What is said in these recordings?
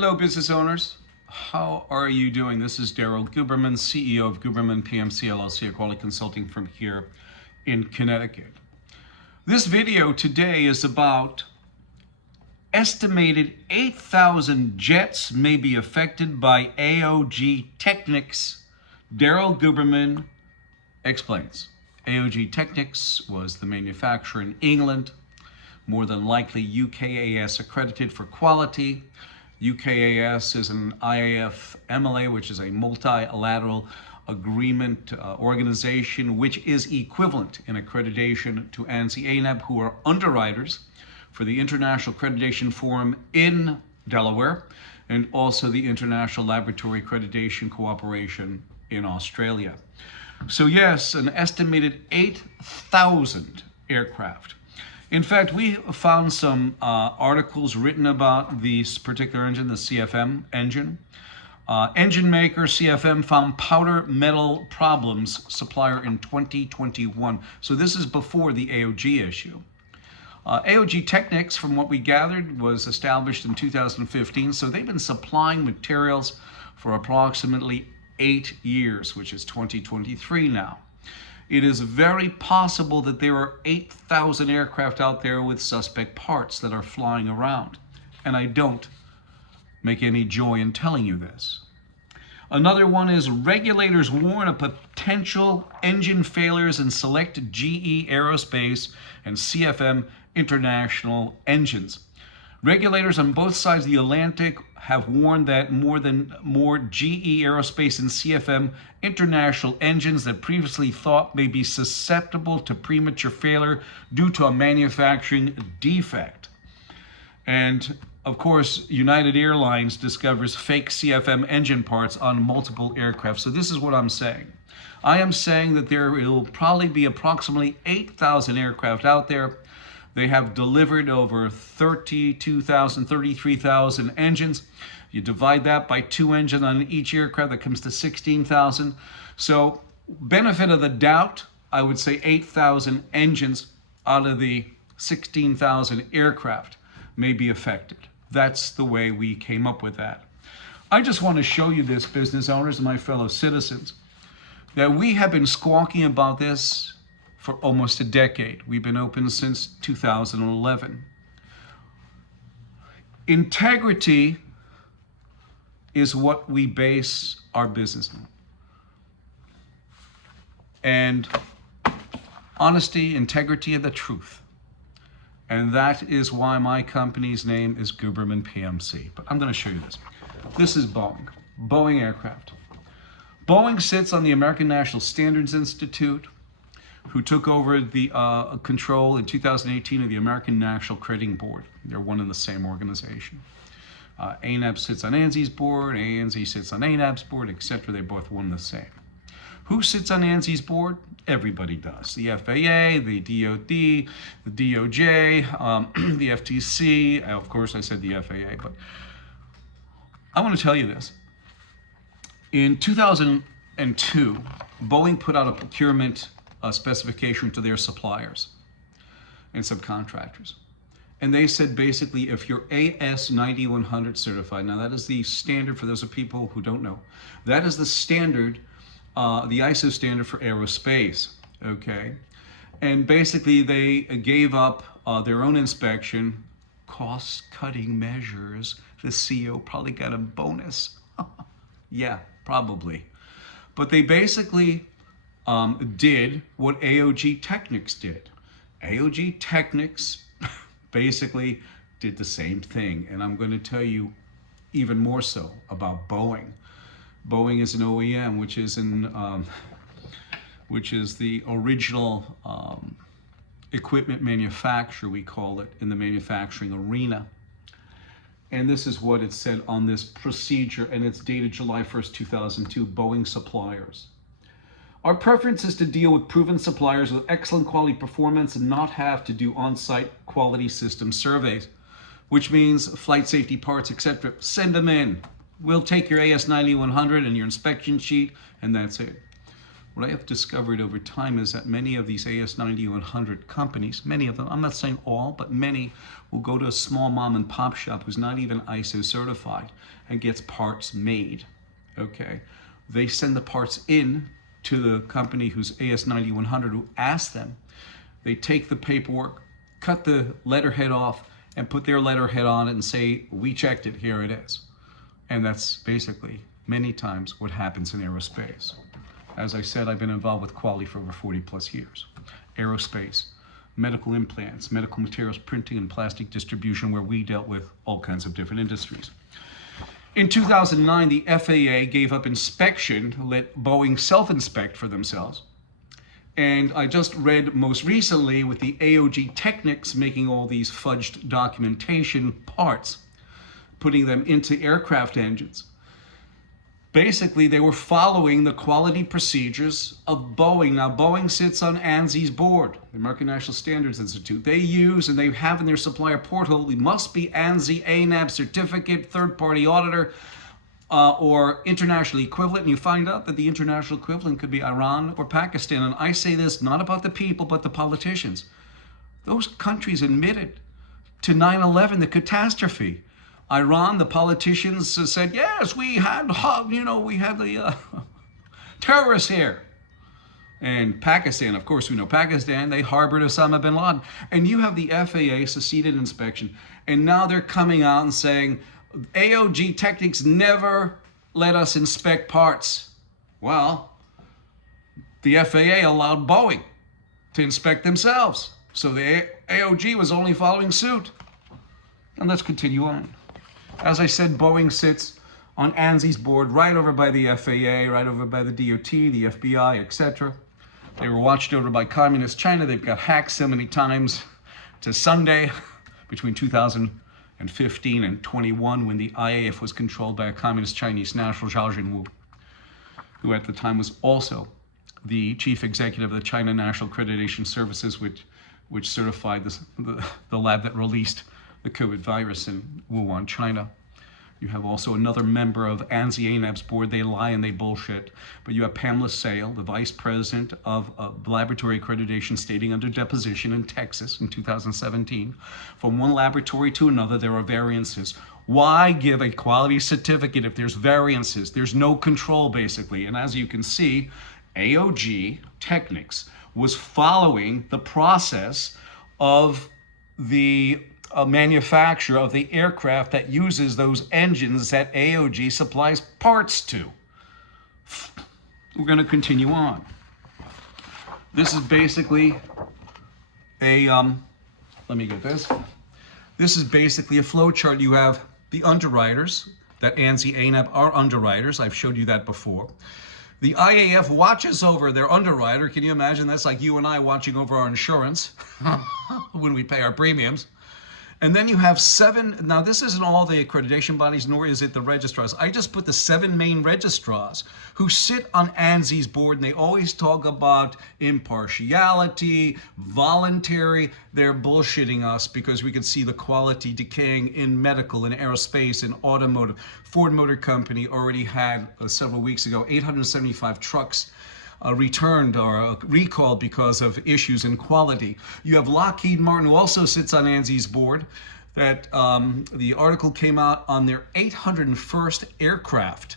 Hello, business owners. How are you doing? This is Daryl Guberman, CEO of Guberman PMC LLC, a quality consulting firm here in Connecticut. This video today is about estimated 8,000 jets may be affected by AOG Technics. Daryl Guberman explains. AOG Technics was the manufacturer in England, more than likely UKAS accredited for quality. UKAS is an IAF MLA, which is a multilateral agreement organization, which is equivalent in accreditation to ANSI-ANAB, who are underwriters for the International Accreditation Forum in Delaware, and also the International Laboratory Accreditation Cooperation in Australia. So yes, an estimated 8,000 aircraft. In fact, we found some articles written about this particular engine, the CFM engine. Engine maker CFM found powder metal problems, supplier in 2021. So this is before the AOG issue. AOG Technics, from what we gathered, was established in 2015. So they've been supplying materials for approximately 8 years, which is 2023 now. It is very possible that there are 8,000 aircraft out there with suspect parts that are flying around. And I don't make any joy in telling you this. Another one is regulators warn of potential engine failures in select GE Aerospace and CFM International engines. Regulators on both sides of the Atlantic have warned that more GE Aerospace and CFM International engines that previously thought may be susceptible to premature failure due to a manufacturing defect. And of course, United Airlines discovers fake CFM engine parts on multiple aircraft. So this is what I'm saying. I am saying that there will probably be approximately 8,000 aircraft out there. They have delivered over 33,000 engines. You divide that by 2 engines on each aircraft, that comes to 16,000. So benefit of the doubt, I would say 8,000 engines out of the 16,000 aircraft may be affected. That's the way we came up with that. I just want to show you this, business owners and my fellow citizens, that we have been squawking about this for almost a decade. We've been open since 2011. Integrity is what we base our business on. And honesty, integrity, and the truth. And that is why my company's name is Guberman PMC. But I'm going to show you this. This is Boeing aircraft. Boeing sits on the American National Standards Institute, who took over the control in 2018 of the American National Crediting Board. They're one and the same organization. ANAB sits on ANSI's board, ANSI sits on ANAB's board, etc. They're both one and the same. Who sits on ANSI's board? Everybody does. The FAA, the DOD, the DOJ, the FTC. Of course, I said the FAA, but I want to tell you this. In 2002, Boeing put out a procurement specification to their suppliers and subcontractors. And they said basically, if you're AS9100 certified, now that is the standard for those of people who don't know, that is the standard, the ISO standard for aerospace, okay? And basically they gave up their own inspection, cost-cutting measures. The CEO probably got a bonus. Yeah, probably. But they basically did what AOG Technics did. AOG Technics basically did the same thing, and I'm going to tell you even more so about Boeing. Boeing is an OEM, which is the original equipment manufacturer, we call it, in the manufacturing arena. And this is what it said on this procedure, and it's dated July 1st, 2002, Boeing suppliers. Our preference is to deal with proven suppliers with excellent quality performance and not have to do on-site quality system surveys, which means flight safety parts, etc. Send them in. We'll take your AS9100 and your inspection sheet, and that's it. what I have discovered over time is that many of these AS9100 companies, many of them, I'm not saying all, but many, will go to a small mom and pop shop who's not even ISO certified and gets parts made, okay? They send the parts in to the company who's AS9100 who asks them. They take the paperwork, cut the letterhead off, and put their letterhead on it and say, we checked it, here it is. And that's basically many times what happens in aerospace. As I said, I've been involved with quality for over 40 plus years. Aerospace, medical implants, medical materials, printing, and plastic distribution, where we dealt with all kinds of different industries. In 2009, the FAA gave up inspection to let Boeing self-inspect for themselves. And I just read most recently with the AOG Technics making all these fudged documentation parts, putting them into aircraft engines. Basically, they were following the quality procedures of Boeing. Now, Boeing sits on ANSI's board, the American National Standards Institute. They use and they have in their supplier portal, it must be ANSI-ANAB certificate, third-party auditor, or international equivalent. And you find out that the international equivalent could be Iran or Pakistan. And I say this not about the people, but the politicians. Those countries admitted to 9/11, the catastrophe. Iran, the politicians said, yes, we had the terrorists here. And Pakistan, of course, we know Pakistan, they harbored Osama bin Laden. And you have the FAA succeeded inspection. And now they're coming out and saying, AOG Technics never let us inspect parts. Well, the FAA allowed Boeing to inspect themselves. So the AOG was only following suit. And let's continue on. As I said, Boeing sits on ANSI's board, right over by the FAA, right over by the DOT, the FBI, etc. They were watched over by communist China. They've got hacked so many times. To Sunday, between 2015 and 21, when the IAF was controlled by a communist Chinese national, Zhao Jinwu, who at the time was also the chief executive of the China National Accreditation Services, which certified the lab that released the COVID virus in Wuhan, China. You have also another member of ANSI-ANAB's board. They lie and they bullshit. But you have Pamela Sale, the vice president of laboratory accreditation, stating under deposition in Texas in 2017, from one laboratory to another, there are variances. Why give a quality certificate if there's variances? There's no control, basically. And as you can see, AOG Technics was following the process of the manufacturer of the aircraft that uses those engines that AOG supplies parts to. We're going to continue on. This is basically a, let me get this. This is basically a flow chart. You have the underwriters, that ANSI-ANAB are underwriters. I've showed you that before. The IAF watches over their underwriter. Can you imagine? That's like you and I watching over our insurance when we pay our premiums. And then you have 7, now this isn't all the accreditation bodies, nor is it the registrars. I just put the 7 main registrars who sit on ANSI's board, and they always talk about impartiality, voluntary. They're bullshitting us because we can see the quality decaying in medical, in aerospace, in automotive. Ford Motor Company already had, several weeks ago, 875 trucks returned or recalled because of issues in quality. You have Lockheed Martin, who also sits on ANSI's board, that the article came out on their 801st aircraft,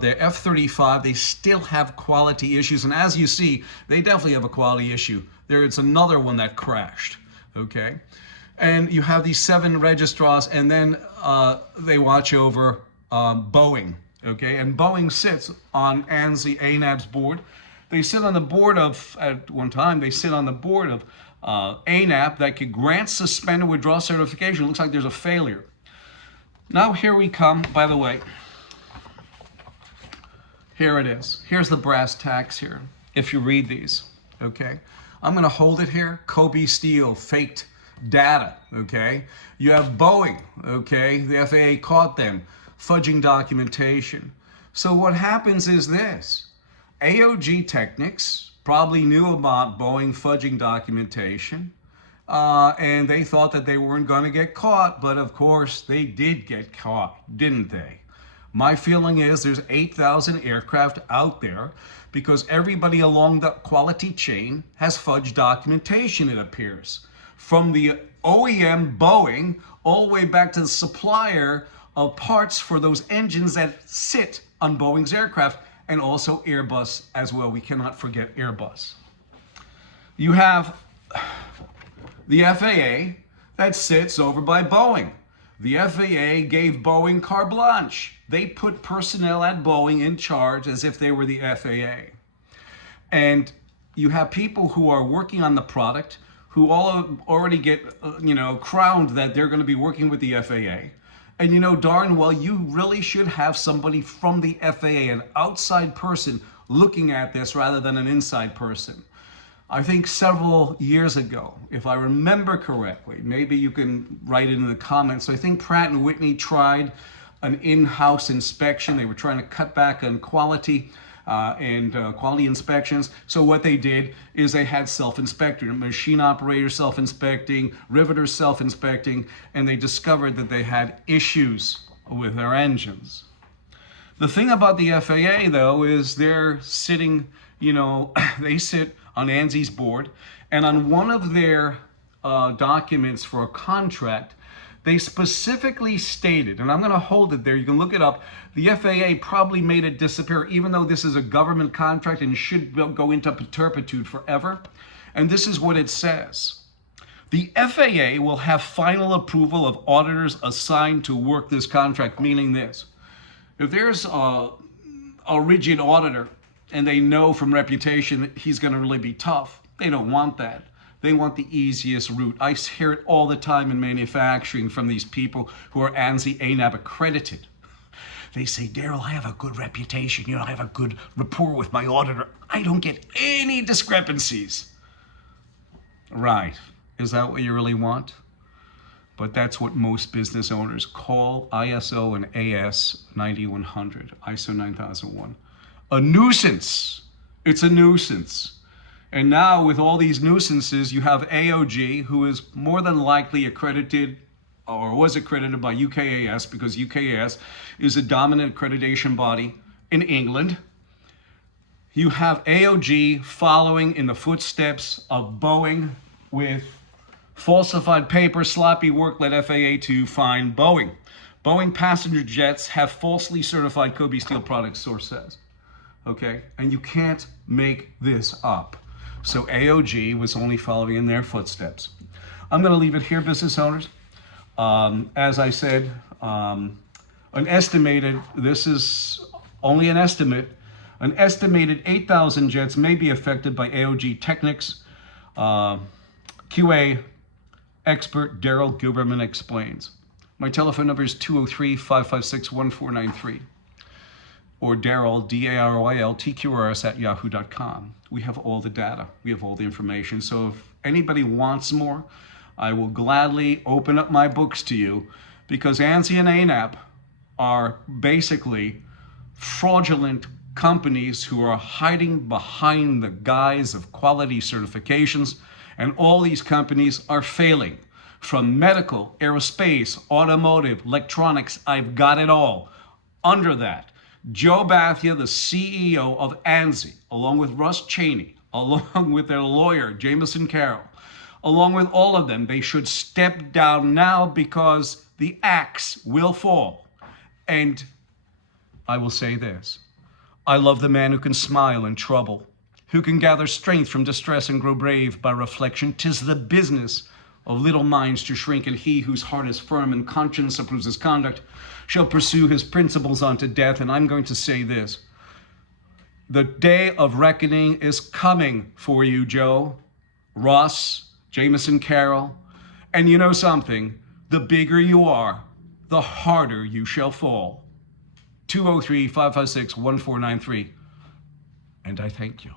their F-35. They still have quality issues, and as you see, they definitely have a quality issue. There's another one that crashed, okay? And you have these 7 registrars, and then they watch over Boeing, okay? And Boeing sits on ANSI-ANAB's board. They sit on the board of, at one time, they sit on the board of ANAB that could grant, suspend, or withdraw certification. It looks like there's a failure. Now here we come, by the way. Here it is. Here's the brass tacks here, if you read these, okay? I'm gonna hold it here. Kobe Steel, faked data, okay? You have Boeing, okay? The FAA caught them fudging documentation. So what happens is this. AOG Technics probably knew about Boeing fudging documentation, and they thought that they weren't going to get caught, but of course they did get caught, didn't they? My feeling is there's 8,000 aircraft out there because everybody along the quality chain has fudged documentation, it appears. From the OEM, Boeing, all the way back to the supplier of parts for those engines that sit on Boeing's aircraft, and also Airbus as well. We cannot forget Airbus. You have the FAA that sits over by Boeing. The FAA gave Boeing carte blanche. They put personnel at Boeing in charge as if they were the FAA. And you have people who are working on the product who all already get, crowned that they're going to be working with the FAA. And you know darn well you really should have somebody from the FAA, an outside person, looking at this rather than an inside person. I think several years ago, if I remember correctly, maybe you can write it in the comments, I think Pratt & Whitney tried an in-house inspection. They were trying to cut back on quality and quality inspections. So what they did is they had self-inspecting, machine operators self-inspecting, riveters self-inspecting, and they discovered that they had issues with their engines. The thing about the FAA, though, is they're sitting, they sit on ANSI's board, and on one of their documents for a contract, they specifically stated, and I'm going to hold it there, you can look it up, the FAA probably made it disappear, even though this is a government contract and should go into perpetuity forever. And this is what it says. The FAA will have final approval of auditors assigned to work this contract, meaning this. If there's a rigid auditor and they know from reputation that he's going to really be tough, they don't want that. They want the easiest route. I hear it all the time in manufacturing from these people who are ANSI-ANAB accredited. They say, Daryl, I have a good reputation. I have a good rapport with my auditor. I don't get any discrepancies. Right. Is that what you really want? But that's what most business owners call ISO and AS 9100, ISO 9001. A nuisance. It's a nuisance. And now with all these nuisances, you have AOG, who is more than likely accredited or was accredited by UKAS, because UKAS is a dominant accreditation body in England. You have AOG following in the footsteps of Boeing with falsified paper, sloppy work led FAA to find Boeing. Boeing passenger jets have falsely certified Kobe steel products, source says. Okay, and you can't make this up. So AOG was only following in their footsteps. I'm going to leave it here, business owners. As I said, this is only an estimated 8,000 jets may be affected by AOG Technics. QA expert Daryl Guberman explains. My telephone number is 203-556-1493. Or Daryl, D-A-R-Y-L, TQRS at yahoo.com. We have all the data. We have all the information. So if anybody wants more, I will gladly open up my books to you, because ANSI and ANAB are basically fraudulent companies who are hiding behind the guise of quality certifications, and all these companies are failing. From medical, aerospace, automotive, electronics, I've got it all. Under that, Joe Bathia, the CEO of ANSI, along with Russ Cheney, along with their lawyer, Jameson Carroll, along with all of them, they should step down now, because the axe will fall. And I will say this. I love the man who can smile in trouble, who can gather strength from distress and grow brave by reflection. 'Tis the business of little minds to shrink, and he whose heart is firm and conscience approves his conduct shall pursue his principles unto death. And I'm going to say this. The day of reckoning is coming for you, Joe, Ross, Jameson Carroll. And you know something? The bigger you are, the harder you shall fall. 203-556-1493. And I thank you.